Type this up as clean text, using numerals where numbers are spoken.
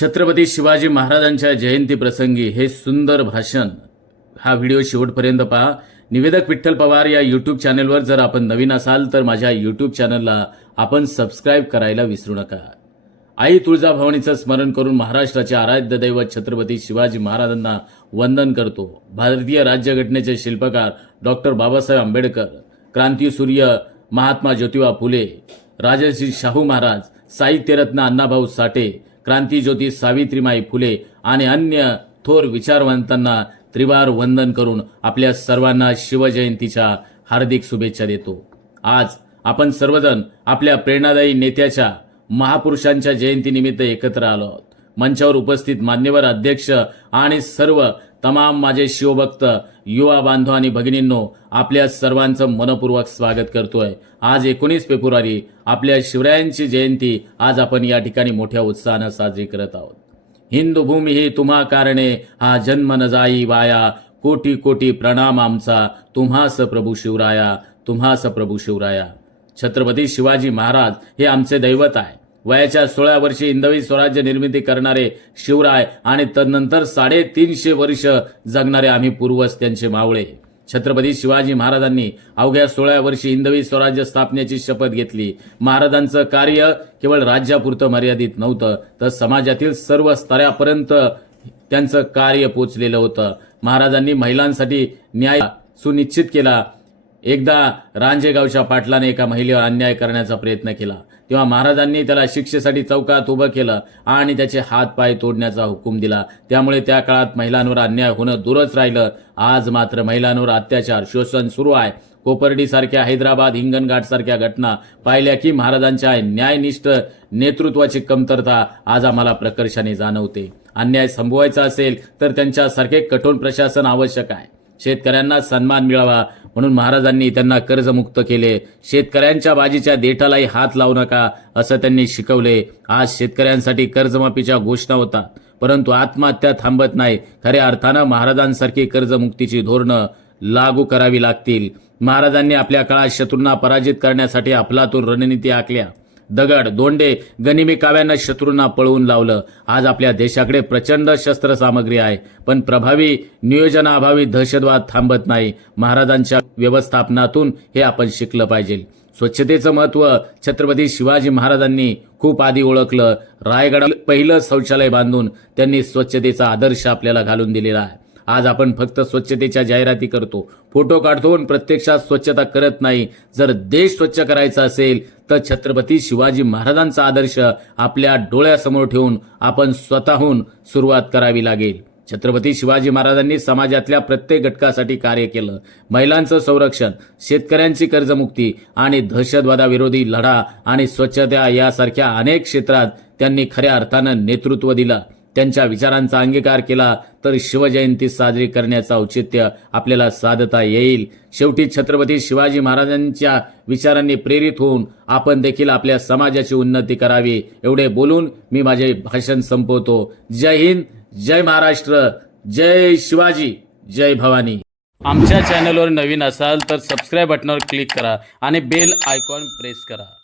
छत्रपती शिवाजी महाराजांच्या जयंती प्रसंगी हे सुंदर भाषण। हा व्हिडिओ शेवटपर्यंत पहा। निवेदक विठ्ठल पवार या यूट्यूब चॅनलवर जर आपण नवीन असाल तर माझ्या यूट्यूब चॅनलला आपण सबस्क्राइब करायला विसरू नका। आई तुळजाभवानीचं स्मरण करून महाराष्ट्राचे आराध्य दैवत छत्रपती शिवाजी महाराजांना वंदन करतो। भारतीय राज्यघटनेचे शिल्पकार डॉक्टर बाबासाहेब आंबेडकर, क्रांतीसूर्य महात्मा ज्योतिबा फुले, राजर्षी शाहू महाराज, साहित्यरत्न अण्णाभाऊ साठे, क्रांतीज्योती सावित्रीमाई फुले आणि अन्य थोर विचारवंतांना त्रिवार वंदन करून आपल्या सर्वांना शिवजयंतीच्या हार्दिक शुभेच्छा देतो। आज आपण सर्वजण आपल्या प्रेरणादायी नेत्याच्या महापुरुषांच्या जयंतीनिमित्त एकत्र आलो आहोत। मंचावर उपस्थित मान्यवर अध्यक्ष आणि सर्व तमाम माझे शिवभक्त युवा बांधव आणि भगिनींनो, आपल्या सर्वांचं मनपूर्वक स्वागत करतोय। आज 19 फेब्रुवारी आपल्या शिवरायांची जयंती आज आपण या ठिकाणी मोठ्या उत्साहाने साजरी करत आहोत। हिंदू भूमी ही तुम्हा कारणे हा जन्म न जाई वाया, कोटी कोटी प्रणाम आमचा तुम्हास प्रभू शिवराया, तुम्हास प्रभू शिवराया। छत्रपती शिवाजी महाराज हे आमचे दैवत आहे। वयाच्या 16 वर्षी हिंदवी स्वराज्य निर्मिती करणारे शिवराय आणि तदनंतर 350 वर्ष जगणारे आम्ही पूर्वज त्यांचे मावळे। छत्रपती शिवाजी महाराजांनी अवघ्या 16 वर्षी हिंदवी स्वराज्य स्थापनेची शपथ घेतली। महाराजांचं कार्य केवळ राज्यापुरतं मर्यादित नव्हतं, तर समाजातील सर्व स्तरापर्यंत त्यांचं कार्य पोचलेलं होतं। महाराजांनी महिलांसाठी न्याय सुनिश्चित केला। एकदा रांजेगावच्या पाटलाने एका महिलेवर अन्याय करण्याचा प्रयत्न केला, तेव्हा महाराजांनी त्याला शिक्षेसाठी चौकात उभं केलं आणि त्याचे हात पाय तोडण्याचा हुकूम दिला। त्यामुळे त्या काळात महिलांवर अन्याय होणं दूरच राहिलं। आज मात्र महिलांवर अत्याचार, शोषण सुरू आहे। कोपर्डीसारख्या, हैदराबाद, हिंगणघाट सारख्या घटना पाहिल्या की महाराजांच्या न्यायनिष्ठ नेतृत्वाची कमतरता आज आम्हाला प्रकर्षाने जाणवते। अन्याय संपवायचा असेल तर त्यांच्यासारखे कठोर प्रशासन आवश्यक आहे। शेतकऱ्यांना सन्मान मिळावा म्हणून महाराजांनी त्यांना कर्जमुक्त केले। शेतकऱ्यांच्या बाजीच्या देठालाही हात लावू नका असं त्यांनी शिकवले। आज शेतकऱ्यांसाठी कर्जमाफीच्या घोषणा होतात, परंतु आत्महत्या थांबत नाही। खऱ्या अर्थानं महाराजांसारखी कर्जमुक्तीची धोरणं लागू करावी लागतील। महाराजांनी आपल्या काळात शत्रूंना पराजित करण्यासाठी अफलातून रणनीती आखल्या। दगड, दोंडे, गनिमी काव्यांना शत्रूंना पळवून लावलं। आज आपल्या देशाकडे प्रचंड शस्त्रसामग्री आहे, पण प्रभावी नियोजनाअभावी दहशतवाद थांबत नाही। महाराजांच्या व्यवस्थापनातून हे आपण शिकलं पाहिजे। स्वच्छतेचं महत्त्व छत्रपती शिवाजी महाराजांनी खूप आधी ओळखलं। रायगडात पहिलं शौचालय बांधून त्यांनी स्वच्छतेचा आदर्श आपल्याला घालून दिलेला आहे। आज आपण फक्त स्वच्छतेच्या जाहिराती करतो, फोटो काढतो आणि प्रत्यक्षात स्वच्छता करत नाही। जर देश स्वच्छ करायचा असेल तर छत्रपती शिवाजी महाराजांचा आदर्श आपल्या डोळ्यासमोर ठेवून आपण स्वतःहून सुरुवात करावी लागेल। छत्रपती शिवाजी महाराजांनी समाजातल्या प्रत्येक घटकासाठी कार्य केलं। महिलांचं संरक्षण, शेतकऱ्यांची कर्जमुक्ती आणि दहशतवादाविरोधी लढा आणि स्वच्छता यासारख्या अनेक क्षेत्रात त्यांनी खऱ्या अर्थानं नेतृत्व दिलं। त्यांच्या विचारांचा अंगीकार केला तर शिवजयंती साजरी करण्याचं औचित्य आपल्याला साधता येईल। शेवटी छत्रपती शिवाजी महाराजांच्या विचारांनी प्रेरित होऊन आपण देखील आपल्या समाजाची उन्नती करावी। एवढे बोलून मी माझे भाषण संपवतो। जय हिंद, जय महाराष्ट्र, जय शिवाजी, जय भवानी। आमच्या चॅनलवर नवीन असाल तर सबस्क्राइब बटनावर क्लिक करा आणि बेल आयकॉन प्रेस करा।